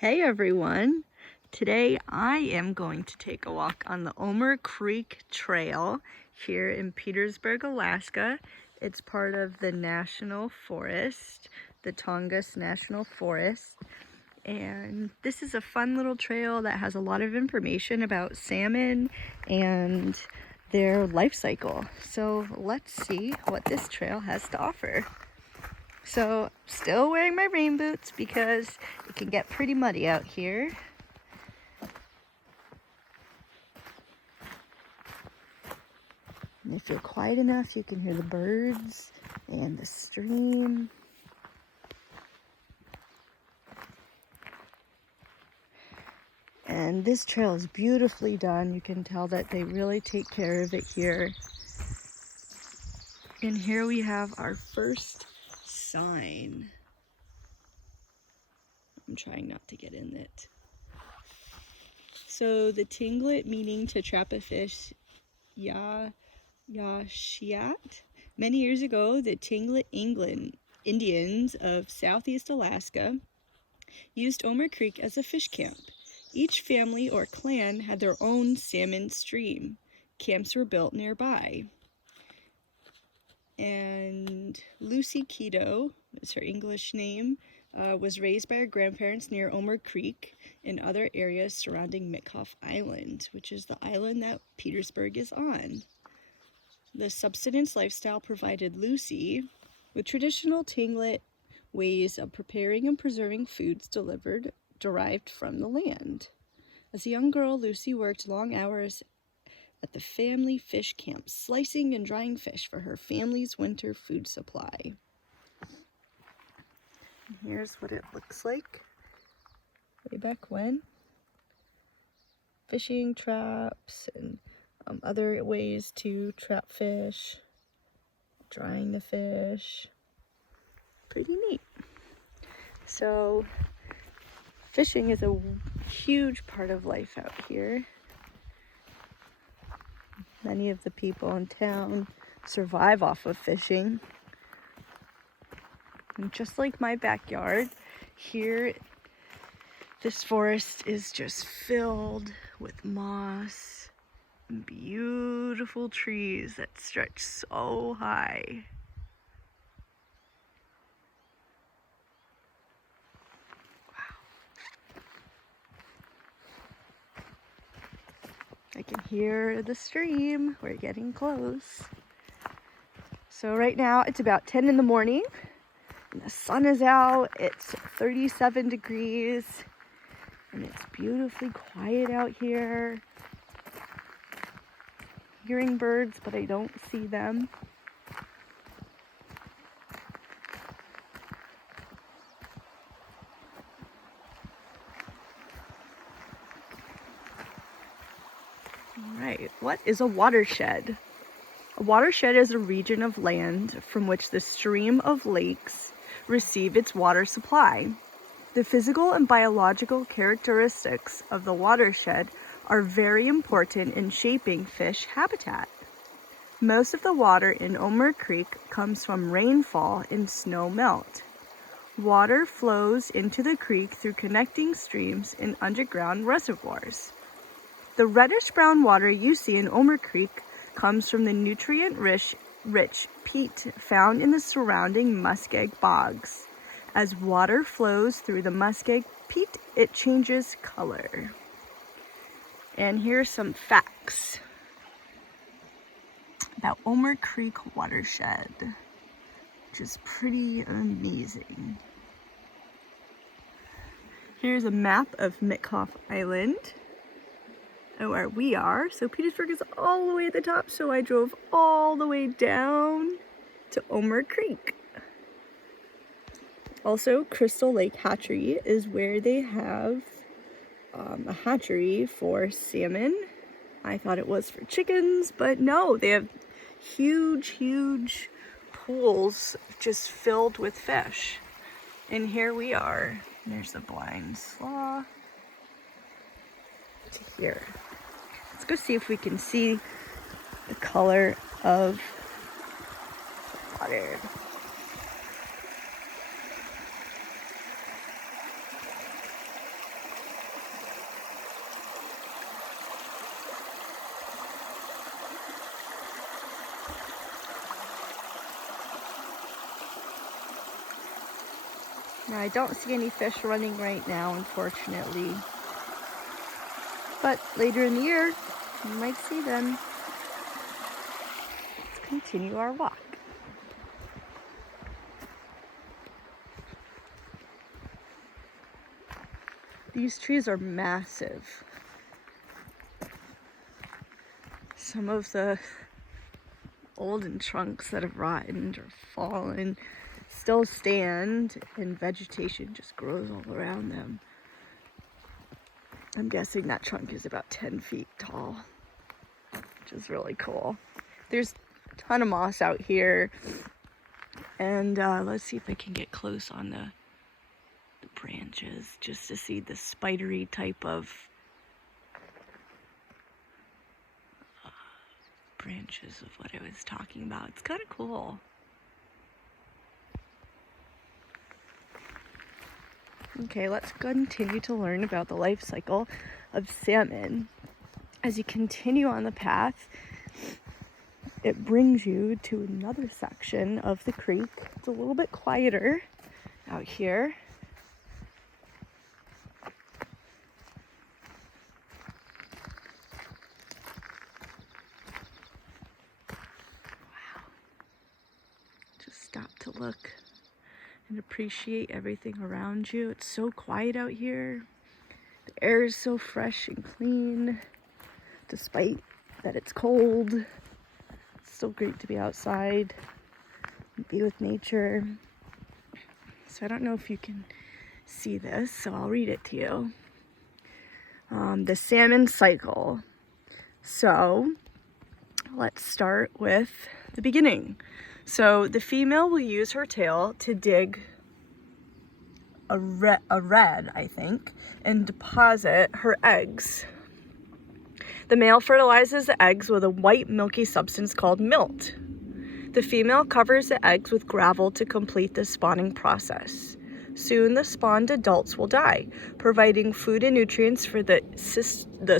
Hey everyone! Today I am going to take a walk on the Ohmer Creek Trail here in Petersburg, Alaska. It's part of the National Forest, the Tongass National Forest. And this is a fun little trail that has a lot of information about salmon and their life cycle. So let's see what this trail has to offer. So, still wearing my rain boots because it can get pretty muddy out here. And if you're quiet enough, you can hear the birds and the stream. And this trail is beautifully done. You can tell that they really take care of it here. And here we have our first sign. I'm trying not to get in it. So the tinglet, meaning to trap a fish, Yashiat. Many years ago, the Tinglet Indians of southeast Alaska used Ohmer Creek as a fish camp. Each family or clan had their own salmon stream. Camps were built nearby. And Lucy Keto is her English name, was raised by her grandparents near Ohmer Creek and other areas surrounding Mitkoff Island, which is the island that Petersburg is on. The subsistence lifestyle provided Lucy with traditional tinglet ways of preparing and preserving foods derived from the land. As a young girl, Lucy worked long hours at the family fish camp, slicing and drying fish for her family's winter food supply. And here's what it looks like way back when. Fishing traps and other ways to trap fish, drying the fish. Pretty neat. So fishing is a huge part of life out here. Many of the people in town survive off of fishing. And just like my backyard, here this forest is just filled with moss and beautiful trees that stretch so high. I can hear the stream. We're getting close. So right now it's about 10 in the morning and the sun is out. It's 37 degrees and it's beautifully quiet out here. Hearing birds, but I don't see them. Alright, what is a watershed? A watershed is a region of land from which the stream of lakes receive its water supply. The physical and biological characteristics of the watershed are very important in shaping fish habitat. Most of the water in Ohmer Creek comes from rainfall and snow melt. Water flows into the creek through connecting streams and underground reservoirs. The reddish-brown water you see in Ohmer Creek comes from the nutrient-rich peat found in the surrounding muskeg bogs. As water flows through the muskeg peat, it changes color. And here's some facts about Ohmer Creek watershed, which is pretty amazing. Here's a map of Mitkoff Island and where we are. So Petersburg is all the way at the top, so I drove all the way down to Ohmer Creek. Also, Crystal Lake Hatchery is where they have a hatchery for salmon. I thought it was for chickens, but no, they have huge pools just filled with fish. And here we are. There's the blind slaw to here. Let's go see if we can see the color of water. Now, I don't see any fish running right now, unfortunately. But later in the year, you might see them. Let's continue our walk. These trees are massive. Some of the olden trunks that have rotted or fallen still stand, and vegetation just grows all around them. I'm guessing that trunk is about 10 feet tall, which is really cool. There's a ton of moss out here, and let's see if I can get close on the branches just to see the spidery type of branches of what I was talking about. It's kind of cool. Okay, let's continue to learn about the life cycle of salmon. As you continue on the path, it brings you to another section of the creek. It's a little bit quieter out here. Wow. Just stop to look and appreciate everything around you. It's so quiet out here. The air is so fresh and clean, despite that it's cold. It's still great to be outside and be with nature. So I don't know if you can see this, so I'll read it to you. The salmon cycle. So let's start with the beginning. So the female will use her tail to dig a red, I think, and deposit her eggs. The male fertilizes the eggs with a white milky substance called milt. The female covers the eggs with gravel to complete the spawning process. Soon the spawned adults will die, providing food and nutrients for the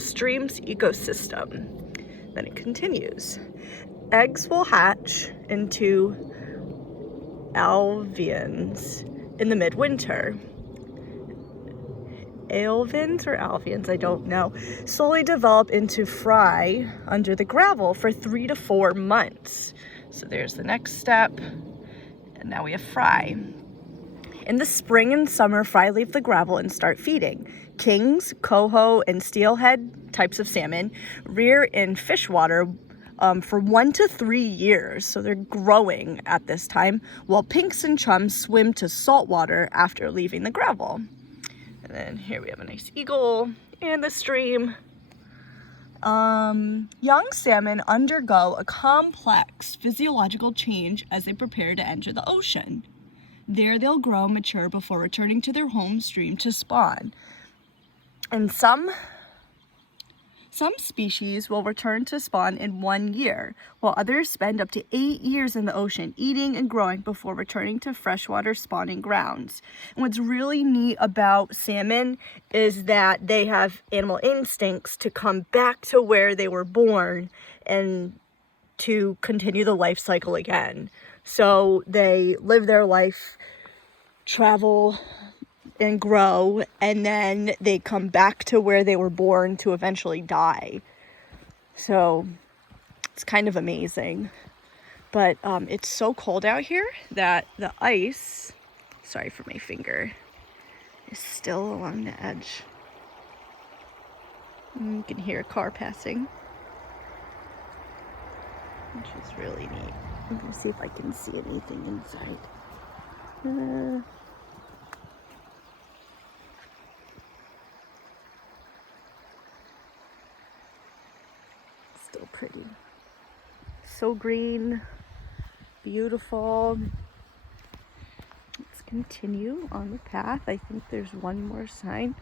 stream's ecosystem. Then it continues. Eggs will hatch into alveans in the midwinter. Alveans or alveans, I don't know, slowly develop into fry under the gravel for 3 to 4 months. So there's the next step, and now we have fry. In the spring and summer, fry leave the gravel and start feeding. Kings, coho, and steelhead types of salmon rear in fish water for 1 to 3 years, so they're growing at this time, while pinks and chums swim to salt water after leaving the gravel. And then here we have a nice eagle in the stream. Young salmon undergo a complex physiological change as they prepare to enter the ocean. There they'll grow and mature before returning to their home stream to spawn. And some species will return to spawn in 1 year, while others spend up to 8 years in the ocean eating and growing before returning to freshwater spawning grounds. And what's really neat about salmon is that they have animal instincts to come back to where they were born and to continue the life cycle again. So they live their life, travel, and grow, and then they come back to where they were born to eventually die. So it's kind of amazing. But it's so cold out here that the ice, sorry for my finger, is still along the edge. You can hear a car passing, which is really neat. I'm gonna see if I can see anything inside. Still pretty. So green, beautiful. Let's continue on the path. I think there's one more sign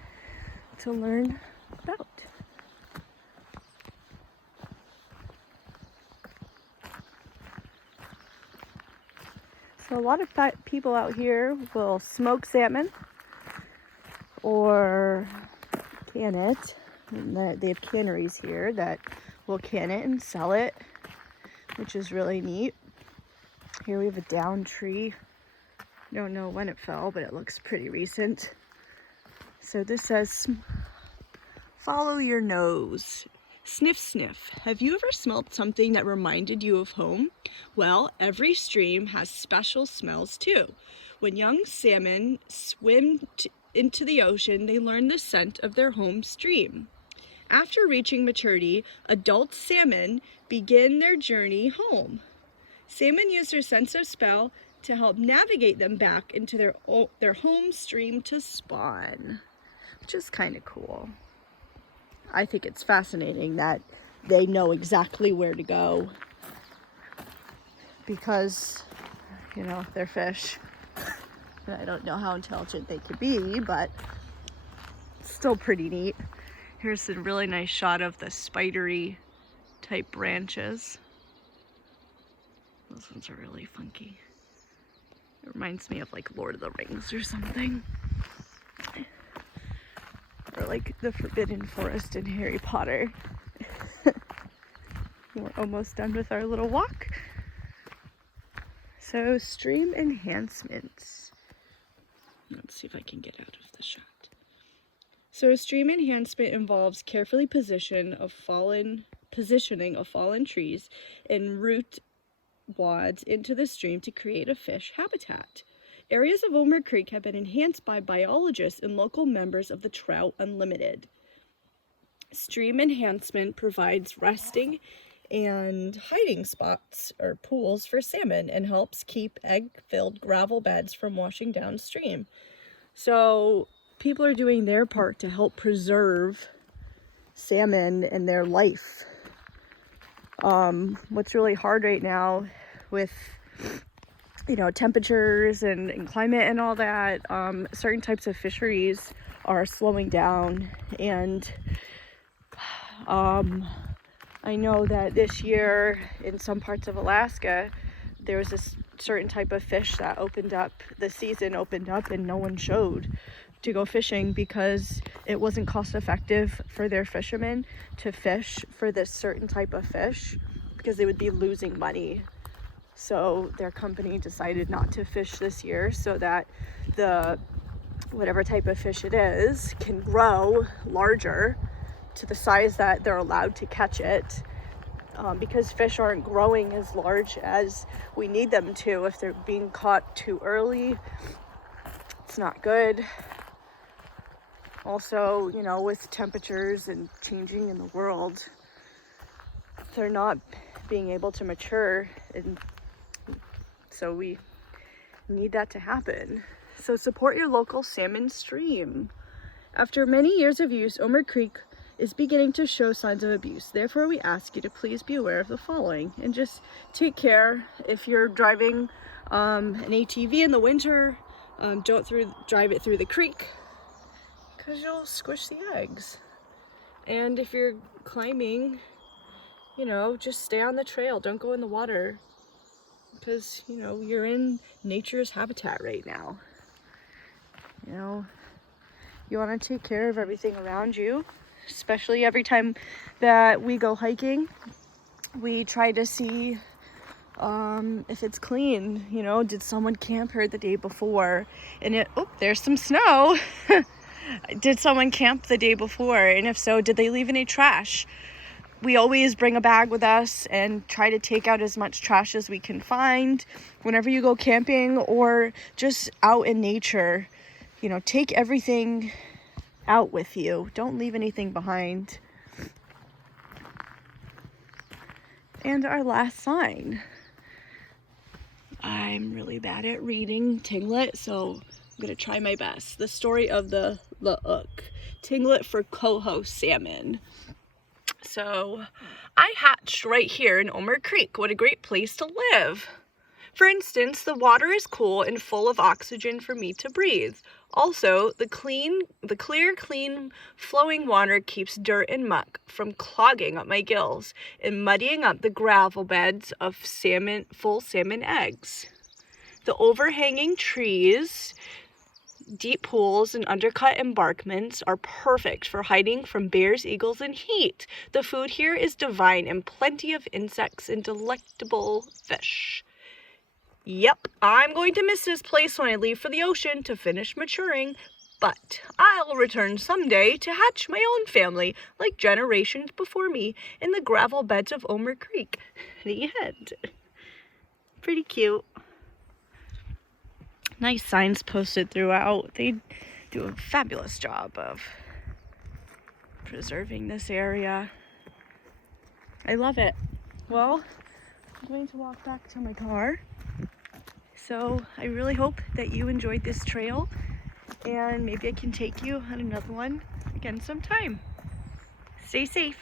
to learn about. So a lot of people out here will smoke salmon or can it. And they have canneries here that will can it and sell it, which is really neat. Here we have a down tree I don't know when it fell, but it looks pretty recent. So this says, follow your nose. Sniff, sniff. Have you ever smelled something that reminded you of home? Well, every stream has special smells too. When young salmon swim into the ocean, they learn the scent of their home stream. After reaching maturity, adult salmon begin their journey home. Salmon use their sense of smell to help navigate them back into their home stream to spawn, which is kind of cool. I think it's fascinating that they know exactly where to go because, you know, they're fish. And I don't know how intelligent they could be, but it's still pretty neat. Here's a really nice shot of the spidery type branches. Those ones are really funky. It reminds me of like Lord of the Rings or something. Or like the Forbidden Forest in Harry Potter. We're almost done with our little walk. So, stream enhancements. Let's see if I can get out of the shot. So, a stream enhancement involves carefully positioning of fallen trees and root wads into the stream to create a fish habitat. Areas of Ohmer Creek have been enhanced by biologists and local members of the Trout Unlimited. Stream enhancement provides resting and hiding spots or pools for salmon and helps keep egg-filled gravel beds from washing downstream. So people are doing their part to help preserve salmon and their life. What's really hard right now with, you know, temperatures and climate and all that, certain types of fisheries are slowing down. And I know that this year in some parts of Alaska, there was this certain type of fish that opened up, the season opened up and no one showed to go fishing because it wasn't cost effective for their fishermen to fish for this certain type of fish because they would be losing money. So their company decided not to fish this year so that the whatever type of fish it is can grow larger to the size that they're allowed to catch it, because fish aren't growing as large as we need them to. If they're being caught too early, it's not good. Also, you know, with temperatures and changing in the world, they're not being able to mature, and so we need that to happen. So support your local salmon stream. After many years of use, Ohmer Creek is beginning to show signs of abuse. Therefore, we ask you to please be aware of the following and just take care. If you're driving an ATV in the winter, don't drive it through the creek because you'll squish the eggs. And if you're climbing, you know, just stay on the trail. Don't go in the water because, you know, you're in nature's habitat right now. You know, you want to take care of everything around you. Especially every time that we go hiking, we try to see if it's clean. You know, did someone camp here the day before? And there's some snow. Did someone camp the day before? And if so, did they leave any trash? We always bring a bag with us and try to take out as much trash as we can find. Whenever you go camping or just out in nature, you know, take everything out with you. Don't leave anything behind. And our last sign. I'm really bad at reading Tinglet, so I'm gonna try my best. The story of the Lauk. Tinglet for coho salmon. So I hatched right here in Ohmer Creek. What a great place to live. For instance, the water is cool and full of oxygen for me to breathe. Also, the clear, clean, flowing water keeps dirt and muck from clogging up my gills and muddying up the gravel beds of full salmon eggs. The overhanging trees, deep pools, and undercut embankments are perfect for hiding from bears, eagles, and heat. The food here is divine and plenty of insects and delectable fish. Yep, I'm going to miss this place when I leave for the ocean to finish maturing, but I'll return someday to hatch my own family, like generations before me, in the gravel beds of Ohmer Creek. The end. Pretty cute. Nice signs posted throughout. They do a fabulous job of preserving this area. I love it. Well, I'm going to walk back to my car. So I really hope that you enjoyed this trail, and maybe I can take you on another one again sometime. Stay safe.